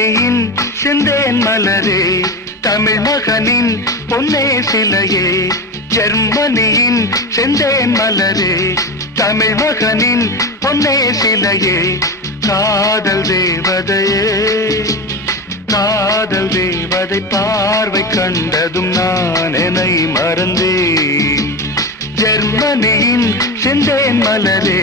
ஜெர்மனியின் செந்தேன் மலரே, தமிழ் மகனின் பொன்னே சிலையே. ஜெர்மனியின் செந்தேன் மலரே, தமிழ் மகனின் பொன்னே சிலையே. காதல் தேவதையே, காதல் தேவதை பார்வை கண்டதும் நான் என்னை மறந்தேன். ஜெர்மனியின் செந்தேன் மலரே.